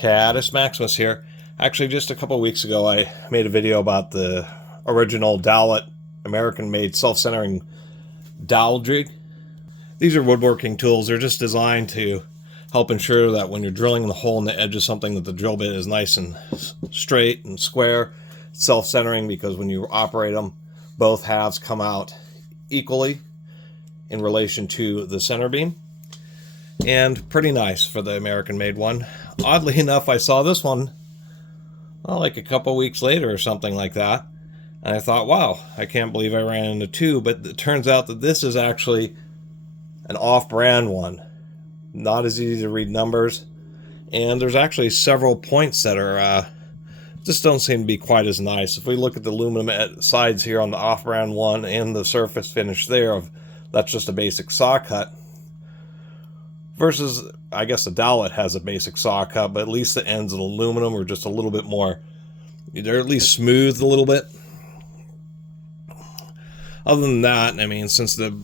Catus Maximus here. Actually, just a couple of weeks ago, I made a video about the original Dowel-It American-made self-centering dowel jig. These are woodworking tools. They're just designed to help ensure that when you're drilling the hole in the edge of something, that the drill bit is nice and straight and square. Self-centering because when you operate them, both halves come out equally in relation to the center beam. And pretty nice for the American-made one. Oddly enough, I saw this one, well, like a couple weeks later or something like that. And I thought, wow, I can't believe I ran into two. But it turns out that this is actually an off-brand one. Not as easy to read numbers. And there's actually several points that are just don't seem to be quite as nice. If we look at the aluminum sides here on the off-brand one and the surface finish there, that's just a basic saw cut. Versus, I guess the Dowel-It has a basic saw cut, but at least the ends of the aluminum are just a little bit more, they're at least smoothed a little bit. Other than that, I mean, since the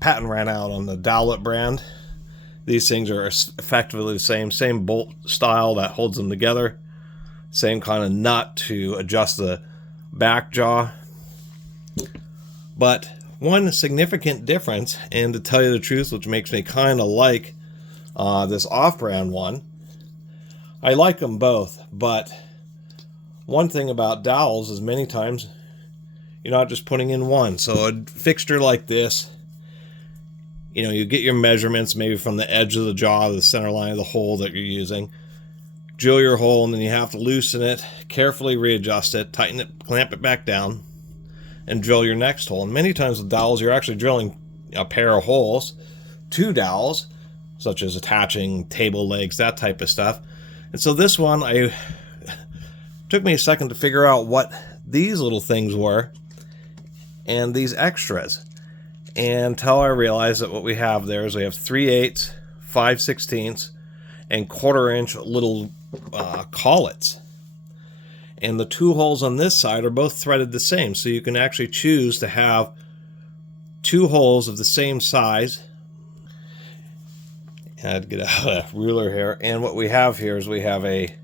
patent ran out on the Dowel-It brand, these things are effectively the same bolt style that holds them together, same kind of nut to adjust the back jaw. But one significant difference, and to tell you the truth, which makes me kind of like this off-brand one, I like them both, but one thing about dowels is many times you're not just putting in one. So a fixture like this, you know, you get your measurements maybe from the edge of the jaw to the center line of the hole that you're using, drill your hole, and then you have to loosen it, carefully readjust it, tighten it, clamp it back down, and drill your next hole. And many times with dowels, you're actually drilling a pair of holes, two dowels, such as attaching table legs, that type of stuff. And so this one, took me a second to figure out what these little things were and these extras, until I realized that what we have there is we have 3/8, 5/16, and 1/4 inch little collets. And the two holes on this side are both threaded the same, so you can actually choose to have two holes of the same size. I'd get out a ruler here, and what we have here is we have a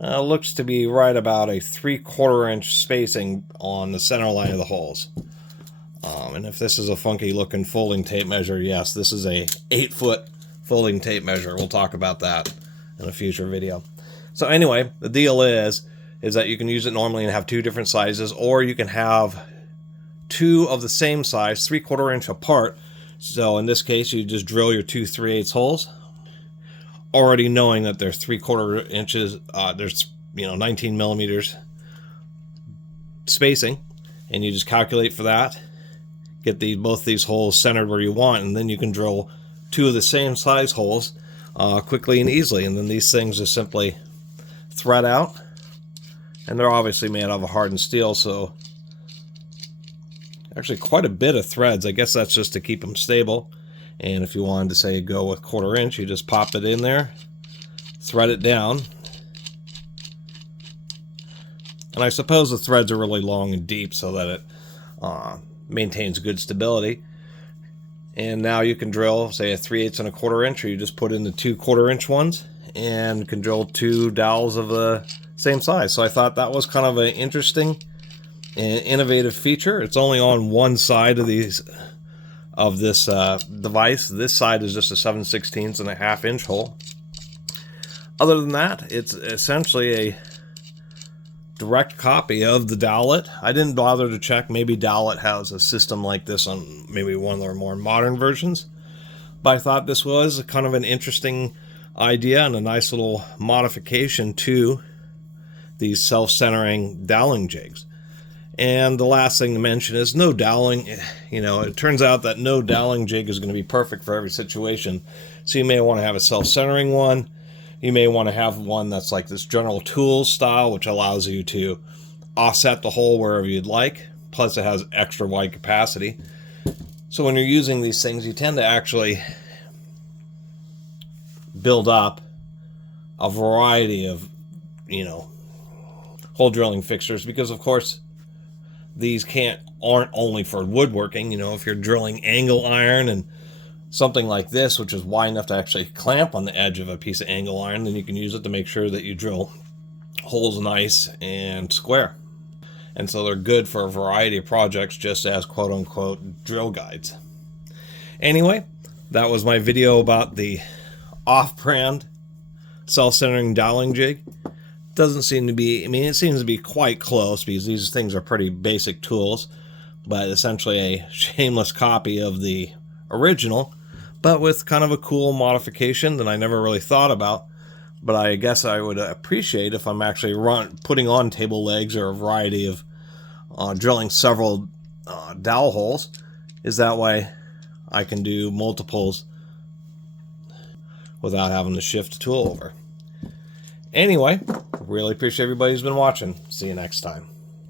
looks to be right about a 3/4 inch spacing on the center line of the holes. And if this is a funky looking folding tape measure, yes, this is a 8-foot folding tape measure. We'll talk about that in a future video. So anyway, the deal is that you can use it normally and have two different sizes, or you can have two of the same size, 3/4 inch apart. So in this case, you just drill your two 3/8 holes, already knowing that they're 3/4 inches, there's 19 millimeters spacing, and you just calculate for that, get both these holes centered where you want, and then you can drill two of the same size holes quickly and easily. And then these things just simply thread out, and they're obviously made out of hardened steel, so actually quite a bit of threads. I guess that's just to keep them stable. And if you wanted to say go with 1/4 inch, you just pop it in there, thread it down, and I suppose the threads are really long and deep so that it maintains good stability. And now you can drill, say, a 3/8 and a 1/4 inch, or you just put in the two 1/4 inch ones and can drill two dowels of the same size. So I thought that was kind of an interesting and innovative feature. It's only on one side of this device. This side is just a 7/16 and a 1/2 inch hole. Other than that, it's essentially a direct copy of the Dowel-It. I didn't bother to check. Maybe Dowel-It has a system like this on maybe one of their more modern versions. But I thought this was kind of an interesting idea and a nice little modification to these self-centering doweling jigs. And the last thing to mention is no doweling. It turns out that no doweling jig is going to be perfect for every situation. So you may want to have a self-centering one. You may want to have one that's like this General Tools style, which allows you to offset the hole wherever you'd like. Plus it has extra wide capacity. So when you're using these things, you tend to actually build up a variety of, hole drilling fixtures, because of course these aren't only for woodworking. If you're drilling angle iron and something like this, which is wide enough to actually clamp on the edge of a piece of angle iron, then you can use it to make sure that you drill holes nice and square. And so they're good for a variety of projects, just as quote-unquote drill guides. Anyway, that was my video about the off-brand self-centering doweling jig. Doesn't seem to be, I mean, it seems to be quite close because these things are pretty basic tools, but essentially a shameless copy of the original, but with kind of a cool modification that I never really thought about. But I guess I would appreciate if I'm actually putting on table legs or a variety of drilling several dowel holes, is that way I can do multiples without having to shift the tool over. Anyway, really appreciate everybody who's been watching. See you next time.